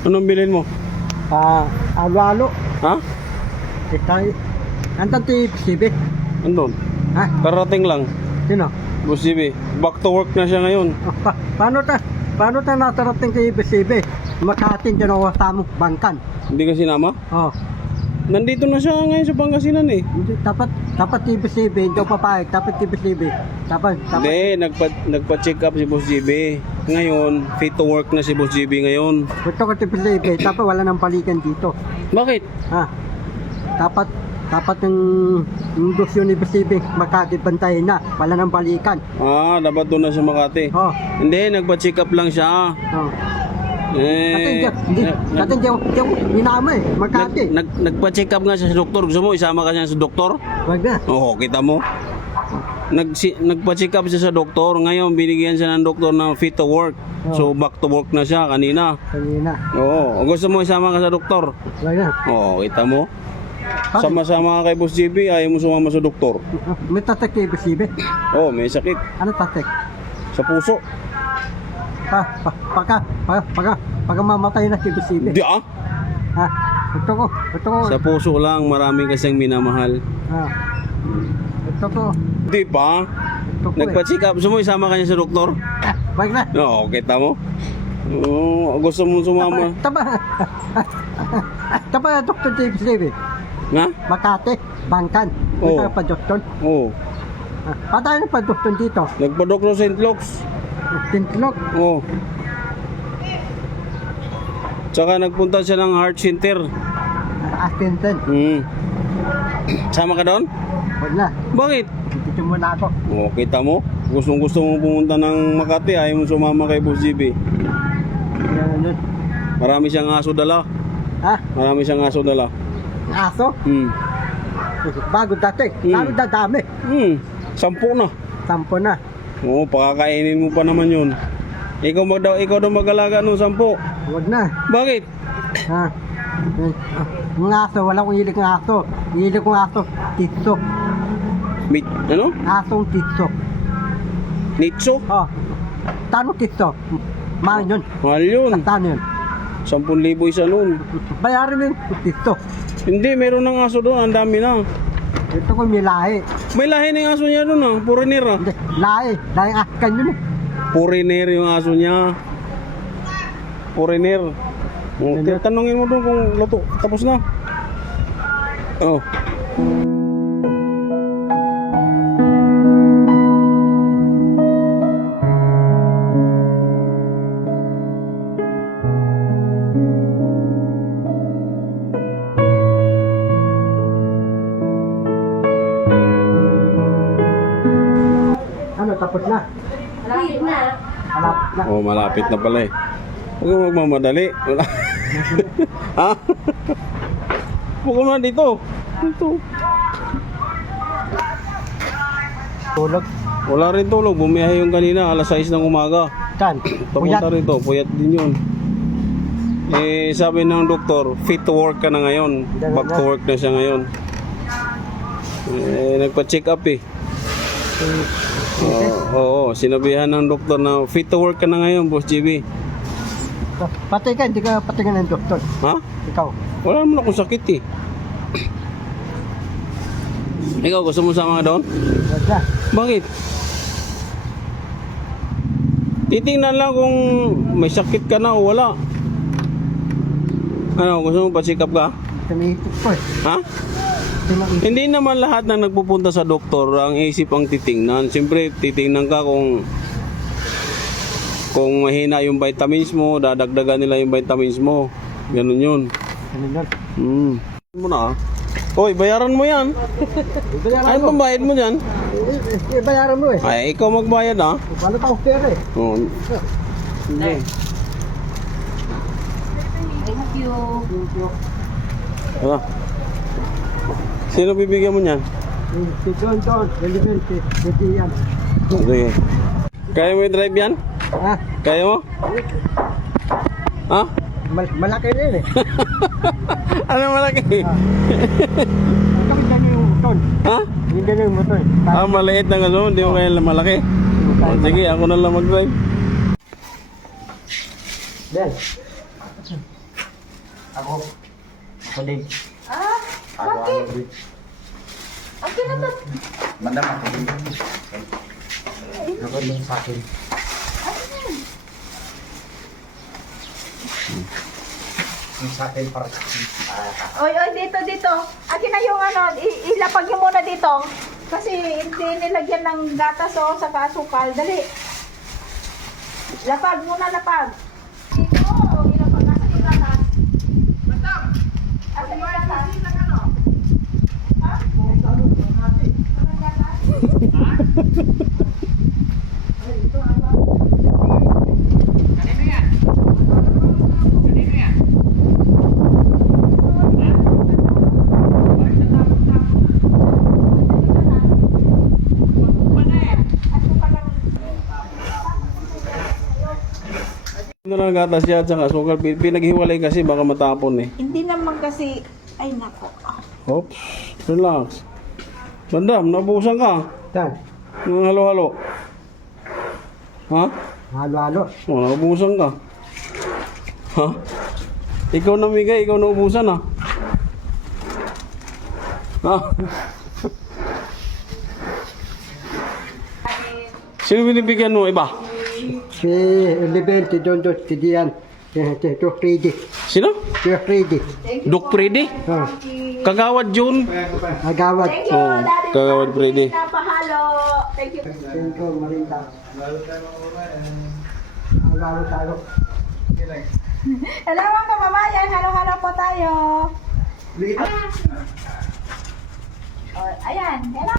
Anong bilhin mo? Alo-alo. Ha? Itay. Antan ti Sibi. Andun? Ha? Karating lang. Sino? Boss JB. Back to work na siya ngayon. Paano ta natarating kay Sibi? Makating dyan ako sa mo, bangkan. Hindi ka sinama? Oh. Nandito na siya ngayon sa Pangasinan eh. Dapat TV7, hindi ako papayag. Dapat TV7. Dapat. Hindi, nagpa-check up si Boss JB. Ngayon, fit to work na si Boss JB ngayon. Gusto ko TV7, dapat wala nang balikan dito. Bakit? Ha? Dapat yung dosyon ni TV7, Makati bantayin na. Wala nang balikan. Dapat doon na sa Makati. Oh. Hindi, nagpa-check up lang siya. Oh. Dati hindi ako minama eh, Makati. Nagpa-check up nga siya sa doktor. Gusto mo, isama ka niya sa doktor? Wag na. Oo, kita mo. Nagpa-check up siya sa doktor. Ngayon, binigyan siya ng doktor na fit to work. So, back to work na siya kanina. Oo, gusto mo isama ka sa doktor? Wag na. Oo, kita mo. Sama-sama ka kay Boss JB, ayaw mo sumama sa doktor. May tatek kay TV7. Oo, may sakit. Ano tatek? Sa puso. Pagka mamatay na si Bisibe. Di ah? Ha? Ito ko. Sa puso lang, marami kasing minamahal. Ha? Ito ko. Di ba? Ito ko Nagpa-check up. Gusto mo isama ka niya sa doktor? Wag na. Oo, kita mo. Oo, gusto mo sumama. Taba, Dr. Dave Bisibe. Nga? Makati, Bangkan. Oo. Ito pa doktor. Oo. Patay na pa doktor dito. Nagpa-doktor St. Luke's. Tintlok. Oo. Tsaka nagpunta siya ng heart center. Atinten. Sama ka doon? Wag na. Bakit? Dito muna ako. Oo, kita mo. Gusto mo pumunta ng Makati, ayaw mo sumama kay Boss JB. Marami siyang aso dala. Ha? Marami siyang aso dala. Aso? Bago dati. Lalo dadami. 10 na. 10 na. Oo, pakakainin mo pa naman yun. Ikaw daw mag-alaga ng 10. Wag na. Bakit? Ha? Mga aso, wala kong hilig ng aso. Hilig kong aso, titso. Ano? Asong titso. Nitso? Oh. Tano titso? Mahal yun. Mahal yun. Tano yun. 10,000 isa nun. Bayarin mo yung titso. Hindi, meron ng aso doon. Ang dami na. Ito ko may lahi. May lahi ng aso niya doon ah. Foreigner ah. Hindi, lahi. Lahi askan yun eh. Foreigner yung aso niya. Foreigner. Tanungin mo doon kung luto. Tapos na. Oh. Ano, tapos na? Malapit na. Malapit na. Oh, malapit na pala eh. Huwag kang magmamadali. Wala. Ha? Huwag ka na dito. Dito. Tulog. Wala rin tulog. Bumiyahe yung kanina. Alas 6 ng umaga. Saan? Papunta rito. Puyat din yun. Sabi ng doktor, fit to work ka na ngayon. Back to work na siya ngayon. Nagpa-check up eh. Oo, sinabihan ng doktor na fit to work ka na ngayon, Boss JB. Patay ka, hindi ka patingan ng doktor. Ha? Ikaw. Wala naman akong sakit eh. Ikaw, gusto mo sama ka doon? Wag na. Bakit? Titingnan lang kung may sakit ka na o wala. Ano, gusto mo pa-check up ka? Tumihitok ko eh. Ha? Hindi naman lahat na nagpupunta sa doktor ang isip ang titingnan. Siyempre, titingnan ka kung mahina yung vitamins mo, dadagdagan nila yung vitamins mo. Ganun yun. Mo na ah. Hoy, bayaran mo yan. Ay, pambayad mo dyan. Bayaran mo eh. Ay, ikaw magbayad ah. Wala pa akong pera eh. Oo. Hindi. Thank you. Ano? Sino bibigyan mo niyan? Si Don, relevante, yan. Sige. Kaya mo i-drive yan? Ha? Kaya mo? Ha? Malaki rin eh. Ano malaki? Kami ganyan yung motor. Ha? Yung ganyan yung motor. Maliit na ano, hindi mo kaya malaki. O, sige, ako na lang mag-drive. Ben. Ako. Ako din. Ah, bakit? Akin na to. Bandam ako din. Ako din sa akin. Yung sa akin para sa akin. Oy, dito. Akin na yung ano, ilapag nyo muna dito. Kasi hindi nilagyan ng gatas o sa kasukal. Dali. Lapag muna, lapag. Dito, ilapag nasa yung gatas. Madam! Asa yung gatas? Ha? Ang gatas? Ano lang gatas yan, tsaka sukal. Pinaghiwalay kasi baka matapon eh. Hindi naman kasi, ay nako. Oops, relax. Bandam, nabusan ka. Yan. Ng halo-halo. Ha? Halo-halo. Oh, naubusan ka. Ha? Ikaw namigay, ikaw naubusan ha? Ha? Sino binibigyan mo iba? Si Oliver, si Don Dos, si Dian, si Doc Freddy. Sino? Si Freddy. Doc Freddy? Ah, Kagawad June? agawad. Thank you, Oh, Daddy. kagawad Freddy. Napahalo. Thank you. Thank you, Marinda. Halo-halo. Hello mga kababayan, halo-halo po tayo. Oh, ayan, hello.